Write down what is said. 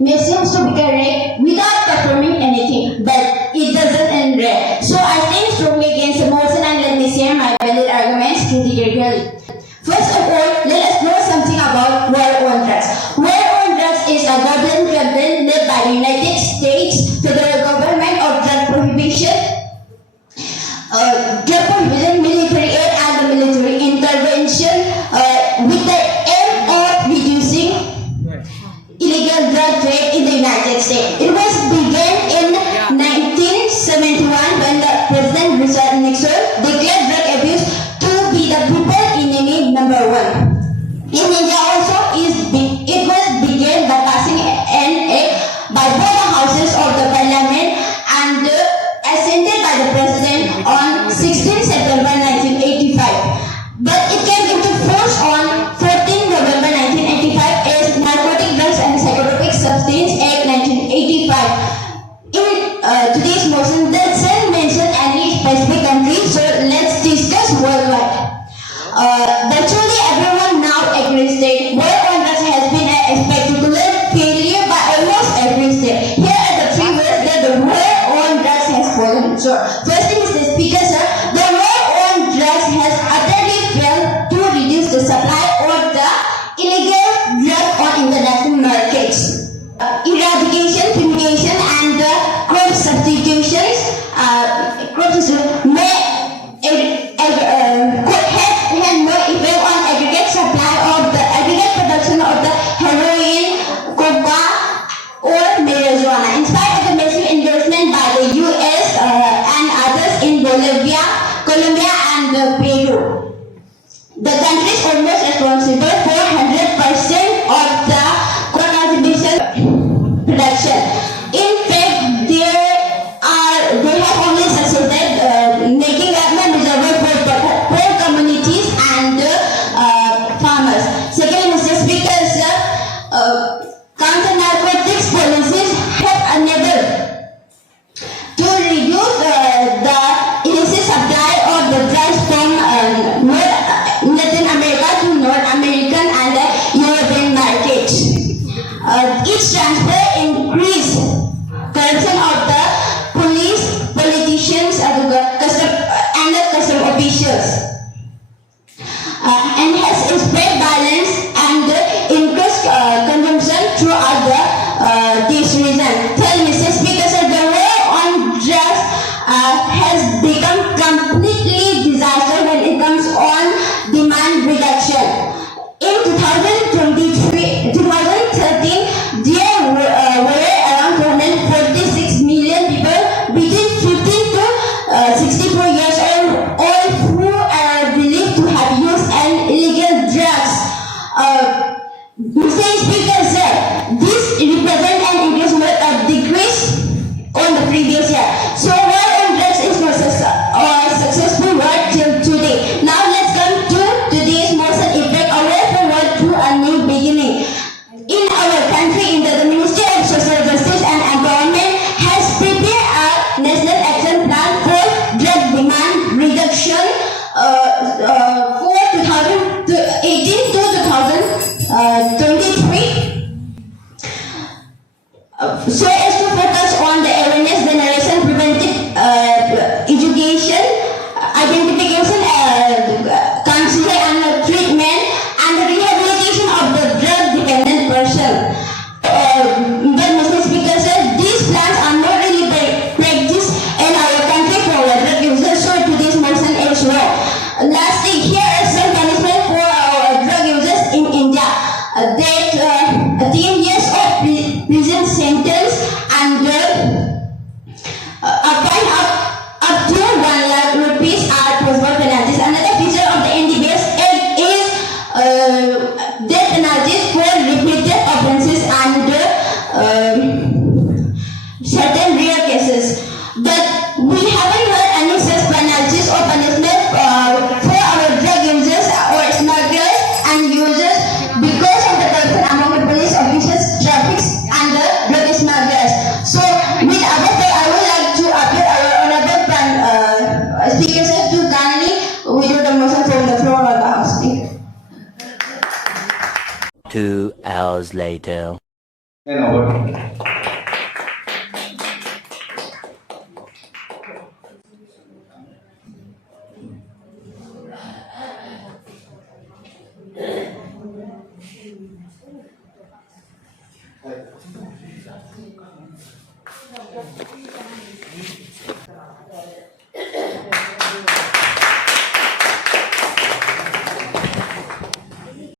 may seem to be correct without performing anything, but it doesn't end there. So I stand strongly against the motion and let me share my valid arguments critically. First of all, let us know something about war on drugs. War on drugs is a government campaign led by the United States federal government of drug prohibition, military aid and the military intervention with the aim of reducing illegal drug trade in the United States. It was began in 1971 when the President Richard Nixon declared drug abuse to be the people enemy number one. In India also, it was began by passing an act by both the houses of the parliament and assented by the President on 16 September 1985. But it came into force on 14 November 1985 as Narcotic Drugs and Psychotropic Substance Act 1985. In today's motion, that doesn't mention any specific country, so let's discuss worldwide. Virtually everyone now agrees that war on drugs has been a spectacular failure by almost every state. Here are the three ways that the war on drugs has fallen. So, first thing is the speaker, sir. The war on drugs has utterly failed to reduce the supply of the illegal drug on international markets. Eradication, fumigation, and crop substitutions may have no effect on aggregate supply of the aggregate production of the heroin, coca, or marijuana. In spite of the massive investment by the US and others in Bolivia, Colombia, and Peru, the country is almost responsible for 100% of the cannabis production. In fact, they have only succeeded making urban reservoir for poor communities and farmers. Second, Mr. Speaker, sir, counter-narcotics policies have enabled to reduce the illicit supply of the drugs from Latin America to North American and European markets. Each transfer increased corruption of the police, politicians, and the custom officials, and has spread violence and increased consumption throughout this region. Tell Mr. Speaker, sir, the war on drugs has become completely disaster when it comes on demand reduction. In 2013, there were around 246 million people between 15 to 64 years old who are believed to have used an illegal drugs. Mr. Speaker, sir, this represents an increase or decrease on the previous year. So war on drugs is not successful work till today. Now let's come to today's motion effect away from work to a new beginning. In our country, the Ministry of Social Justice and Empowerment has prepared a national action plan for drug demand reduction for 2018 to 2023. So as to focus on the awareness generation, preventive education, identification, counseling and treatment, and the rehabilitation of the drug-dependent person. But Mr. Speaker, sir, these plans are not really practiced in our country for drug users, so today's motion is wrong. Lastly, here are some punishment for our drug users in India. That 10 years of prison sentence and a fine up to 1 lakh rupees are possible penalties. Another feature of the NDBS Act is death penalties for repeated offences and certain rare cases. But we haven't heard any such penalties or punishment for our drug users or smugglers and users because of the corruption among the police officers, traffic, and the drug smugglers. So, with other things, I would like to appeal our honorable Speaker, sir, to kindly withdraw the motion from the floor of the House. 2 hours later. And over.